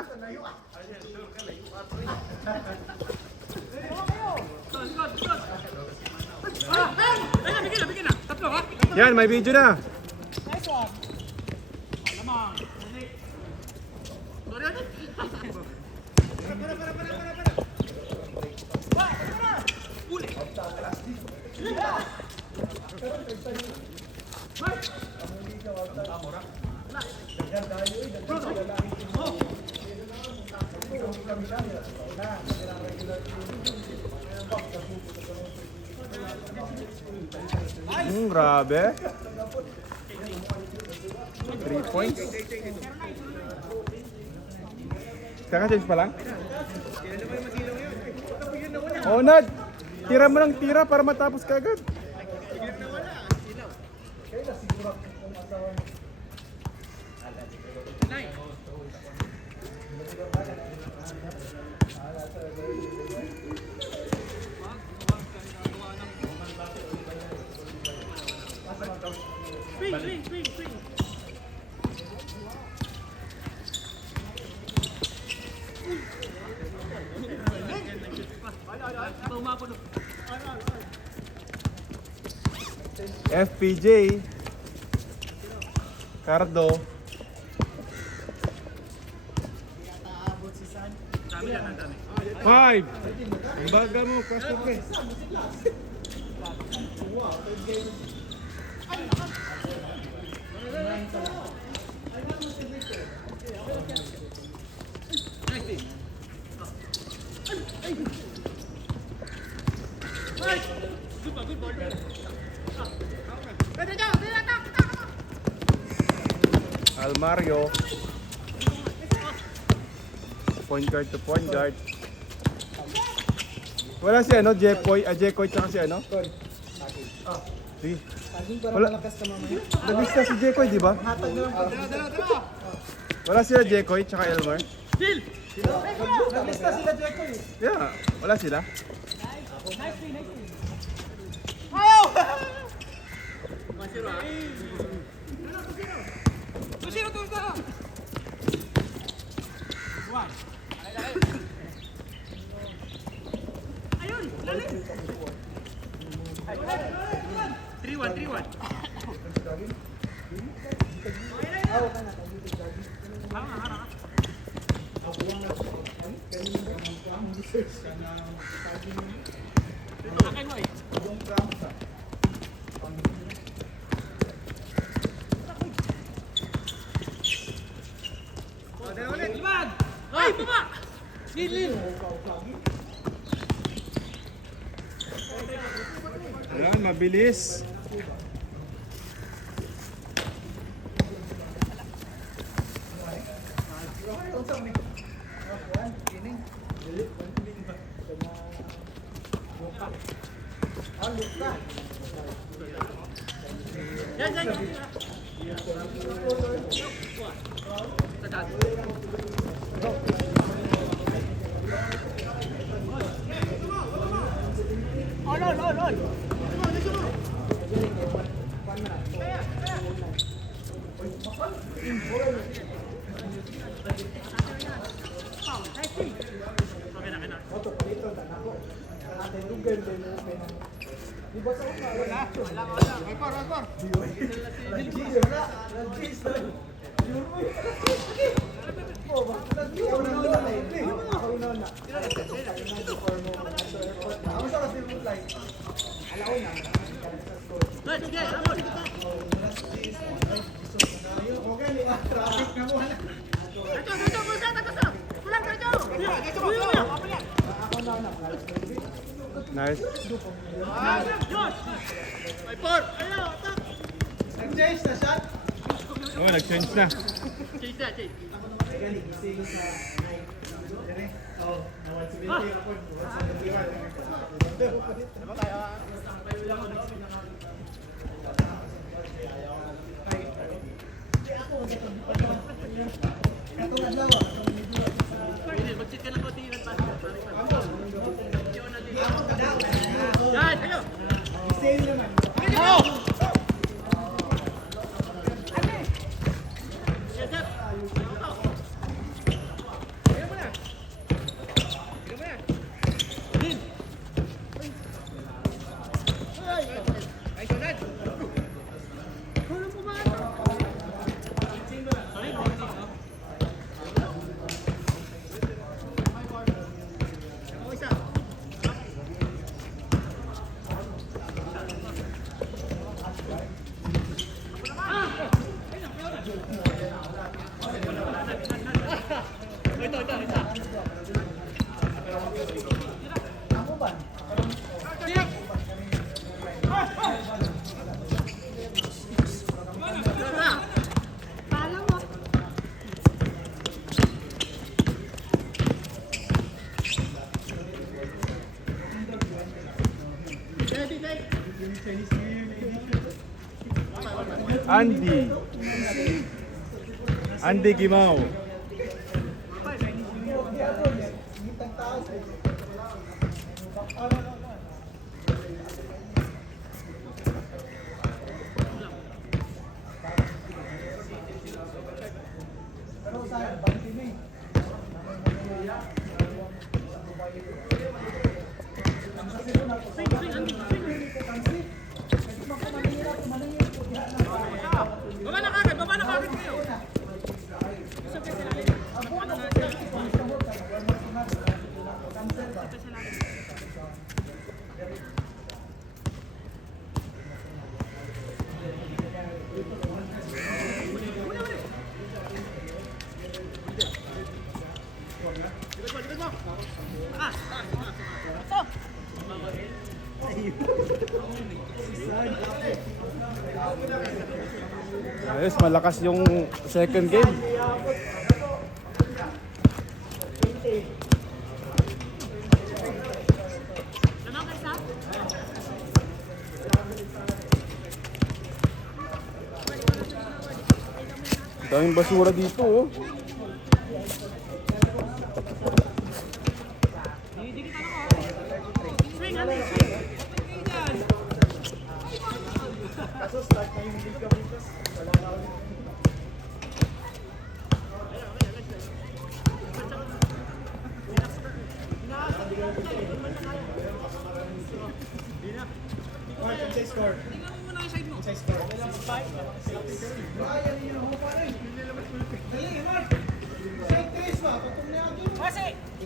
ha? Bigyan na. Tatlo ha? Yan, may video na. Nice one. Alamang. Sorry ulit. Grabe. 3 points. Kaka-change pa lang? Oh, Nad! Tira mo ng tira para matapos ka agad. Swing. FPJ Cardo. Dami. 5. Baga mo, question ka. Almario. Point guard to point guard. Wala si ano, Jepoy, Jekoy tsaka si ano? Sige. Wala. Nalista si Jekoy, di ba? Wala sila Jekoy tsaka Elmer? Nalista sila Jekoy. Yeah, wala sila. Nice. Ayaw! Masiro to ito! Ayun! Lalim! 3-1. Ay, baba! Silin! Ayan, mabilis. On. Nice. Nag-change na shot. Oh, nag-change na. Andy. Andy Gimao. Baba na kagad kayo. Ayos, malakas yung second game. Daming basura dito, oh.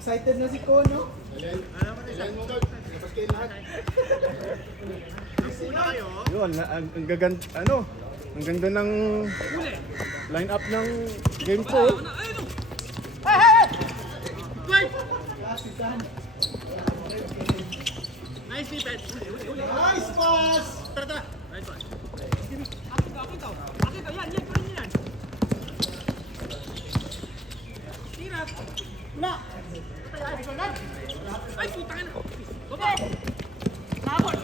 Excited na si Kono. Yun, ang gaganda, ano, ang ganda ng line up ng game ko. Oh. Nice defense. Nice pass! Tara. Nice one. Akit, yan, kunin yan. Tira. Na. Ay, puta ka na. Baba. Tabot.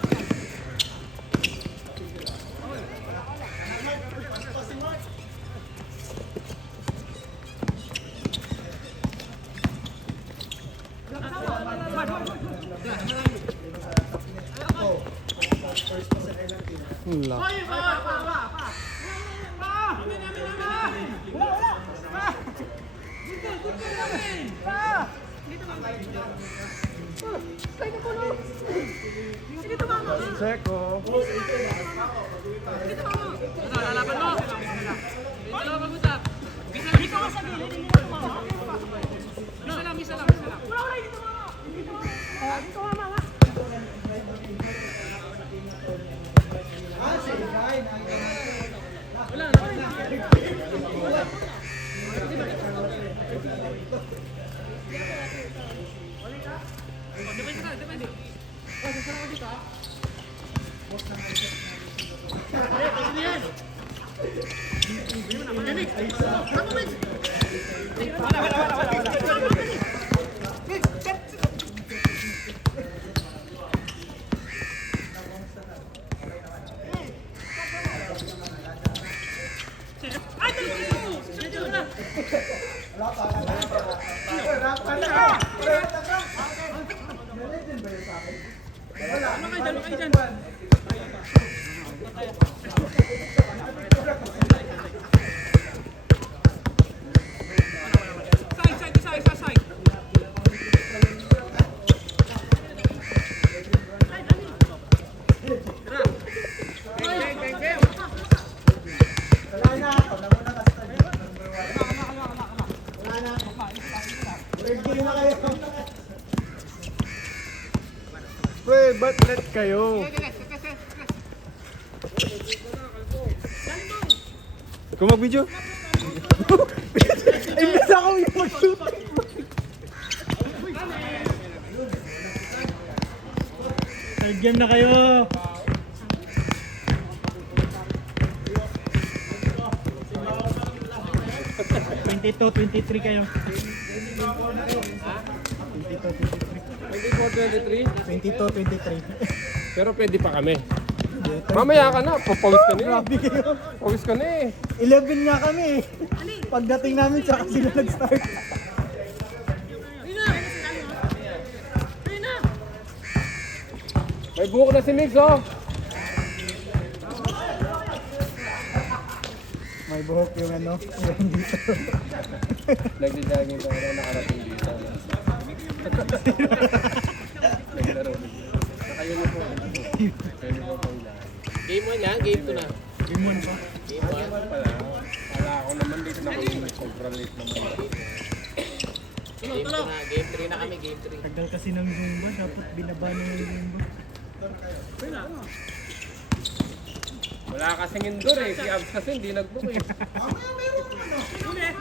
Wala. Seko. Lalaban mo. Dito lang mag-usap. Dito ka sa gilid, hindi na tumama. Isa lang. Wala, dito mama. Dito mama. Pre, ba't let kayo? Kung mag-video? Imbes ako yung mag-shoot. Bigyan na kayo. Twenty-two, 23 kayo. 24-23? 22, 23. Pero pwede pa kami. Mamaya ka na, papawis ka na eh. Grabe kayo. Pawis ka na eh. 11 nga kami eh. Pagdating namin tsaka sila nag-start. May buhok na si Mix oh. May buhok yung ano, yung dito. Nagdi-jogging pa rin nakarating dito. Naglaro. Nakayon po. Game 1 yan, game 2 na. Game 1 pa. Game 1 pala. Kala ako naman dito na kami sobrang late naman. Game 2 na, game 3 na kami, game 3. Tagal kasi ng Zumba, dapat binaba na yung Zumba. Wala kasing indoor eh, si Abs kasi hindi nag-book eh.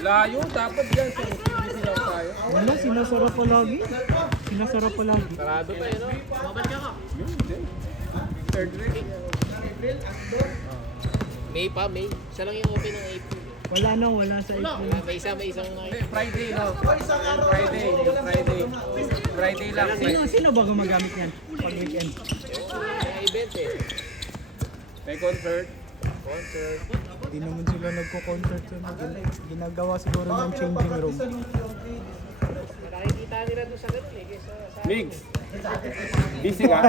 Layo, dapat dyan sa hindi lang tayo. Wala, sinasara pa lagi. Sinasara pa lagi. Sarado pa eh, no? Mabalik ako. Third week. May pa, May. Isa lang yung open ng April. Wala na, wala sa April. May isang Friday, no? Friday, yung Friday. Friday lang. Sino ba gumagamit yan pag weekend? May event eh. May concert. Concert. Hindi naman sila nagko-concert yun. Ginagawa siguro ng changing room. Nakikita nila doon sa ganun eh. Migs, busy ka?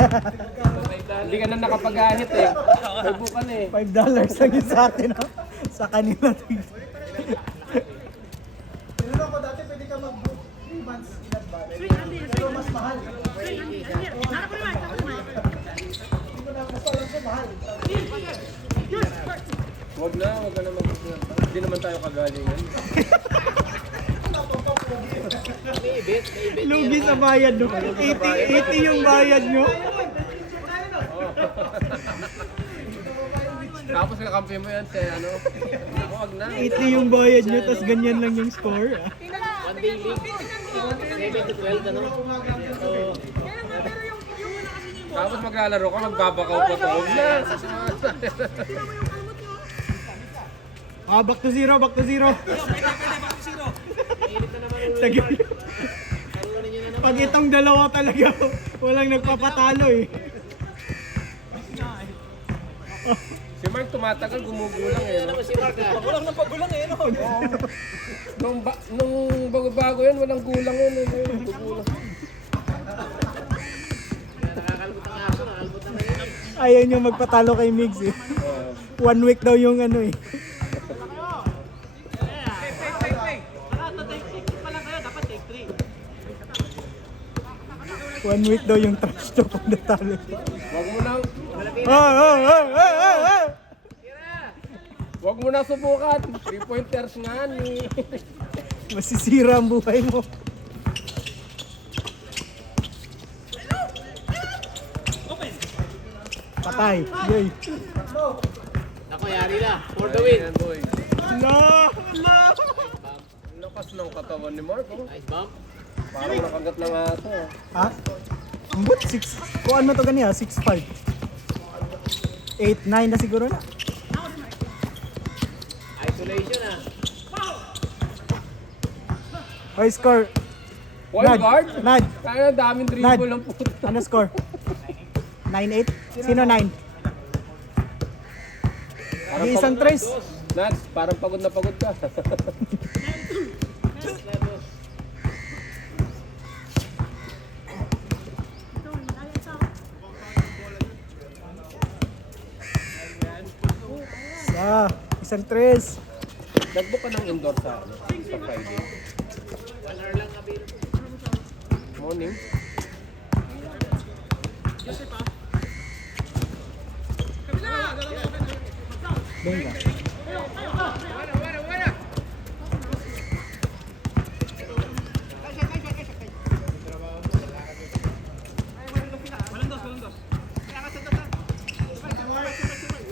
Hindi ka na nakapag-ahit eh. May bukan eh. $5 lang yun sa atin ha? Sa kanila. Tinanong ko dati, pwede ka mag-book 3 months in advance. Pero mas mahal. Hindi ko na mas alam ko mahal. Huwag na mag-book na. Hindi naman tayo kagalingan. May event, Lugi sa bayad no? 80 yung bayad nyo. Tapos kakampi mo yan sa ano. Huwag na. 80 yung bayad nyo, tas ganyan lang yung score. Ah. One day league. 7 to 12 ano. Tapos maglalaro ka, magbabakaw pa to. Huwag na. Back to zero, back to zero. Tagal. Pag itong dalawa talaga, walang nagpapatalo eh. Si Mark tumatagal, gumugulang eh. Ano si Mark ah? Pagulang ng pagulang eh. No? Nung bago-bago yan, walang gulang yun. Gugulang. Nakakalbutan nga ako, nakakalbutan nga yun. Ayaw nyo magpatalo kay Migs eh. 1 week daw yung ano eh. One week daw yung trash talk pag natalo. Huwag mo na, Oh. huwag mo na subukan. 3-pointers nga ni. Masisira ang buhay mo. Patay. Yay. Ako, yari na. For the win. Boy. No! No! Lakas ng katawan ni Mark. Oh. Nice bump. Parang nakagat ng aso. Ha? Ambot 6. Kung ano to ganyan, 6'5". 8'9" na siguro na. Isolation ah. Okay, score. Point guard? Nad. Kaya daming dribble ng puto. Ano score? 9-8? Sino 9? Isang tres. Nads, parang pagod na pagod ka. Isang tres. Nagbook ka ng indoor sa Friday. 1 hour lang available. Morning. Venga.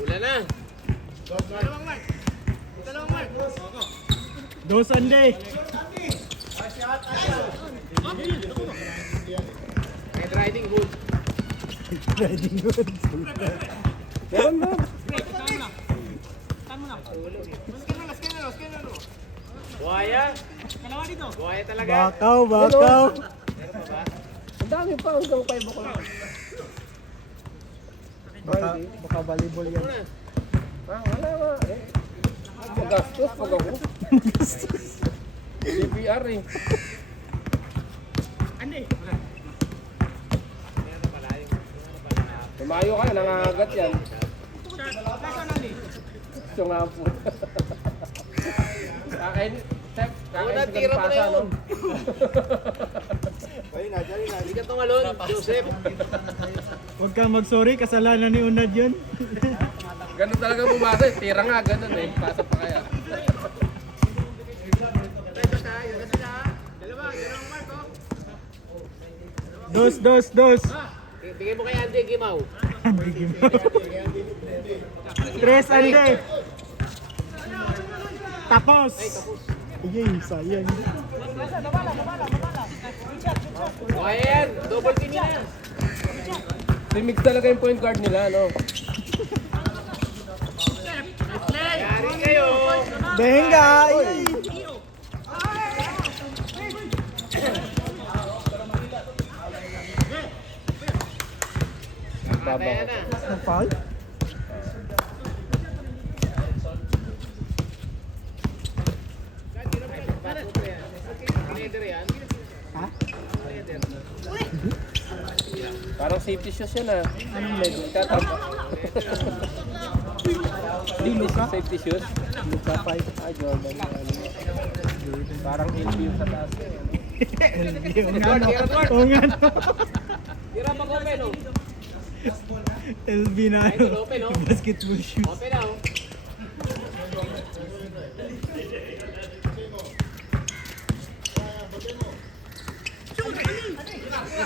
Ula na. Dos Sunday. Red Riding Hood. Riding hood. Meron na. Buhaya. Buhaya talaga. Bakaw, bakaw. Ang dami pa hanggang 5 o'clock. Baka volleyball yan. Wala nga. Magastos pag ako. CPR eh. Tumayo ka, nangangagat yan. Gusto nga po. Kakain, Step, kakain sa ganpasa, no? Hindi ka tumalon, Joseph. Huwag kang mag-sorry, kasalanan ni Unad yun. Ganun talaga bumasa eh. Tira nga, ganun eh. Pasa pa kaya. Dos, dos, dos. Bigay mo kay Andy Gimaw. Tres, Ande. Tapos. Ayun, sayang. Buhaya yan. Double team yan. Remix talaga yung point guard nila, no? Yari kayo. Benga! Kaya na. Ang foul? Ha? Parang safety shoes yan ah. Anong leg? Tatapa. Di Luka? Safety shoes? Luka 5. Ah, Jordan. Parang LB yung sa taas. Oo nga no. Oo nga no. Tira pa open, oh. LB na Ito, ano. open, oh. Basketball shoes. Open na, oh.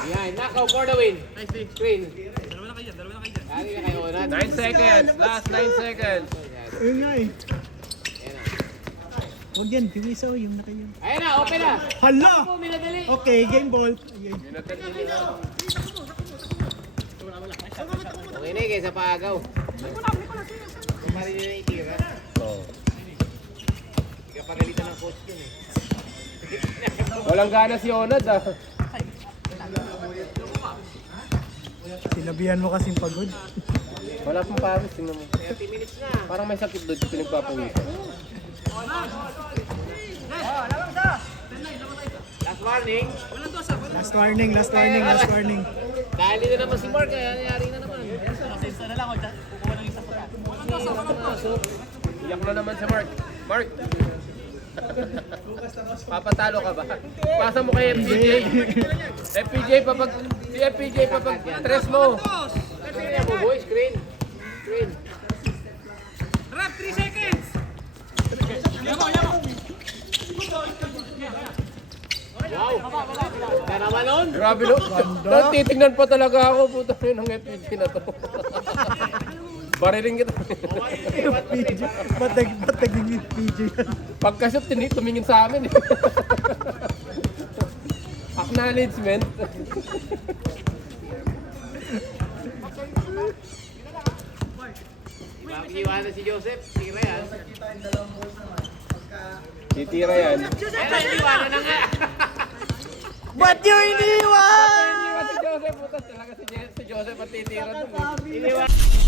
Yan, knockout for the win. Screen. Yari na kayo, Onad. 9 seconds. Last 9 seconds. Ayun nga eh. Ayan na. Huwag yan, piwisaw yung nakayo. Ayan na, open na. Hala! Oh, minadali. Okay, game ball. Ayun. Okay na, kaysa paagaw. Kumari nyo na itira. Oh. Hindi ka pagalitan ng coach yun eh. Walang gana si Onad ah. Sinabihan mo kasing pagod. Wala pang paris. Tingnan mo. 30 minutes na. Parang may sakit doon. Pinagpapawisan. Last warning. Last warning, last warning, last warning. Dahil na naman si Mark, kaya nangyari na naman. Iyak na naman si Mark. Mark! Papatalo ka ba? Pasa mo kay FPJ. FPJ, si FPJ papag tres mo. Screen mo, boy. Screen. Screen. Rap, 3 seconds. Wow. Ganda naman nun. Grabe no. Titignan pa talaga ako. Puta rin ng FPJ na to. Bariling kita. PJ. Ba't naging PJ yan? Pagkasot, tumingin sa amin. Acknowledgement. Iwanan si Joseph. Tira yan. Titira yan. Ayun, iwanan na nga. Ba't yung iniwan? Si Joseph, puta talaga si Joseph at titira. Iniwanan.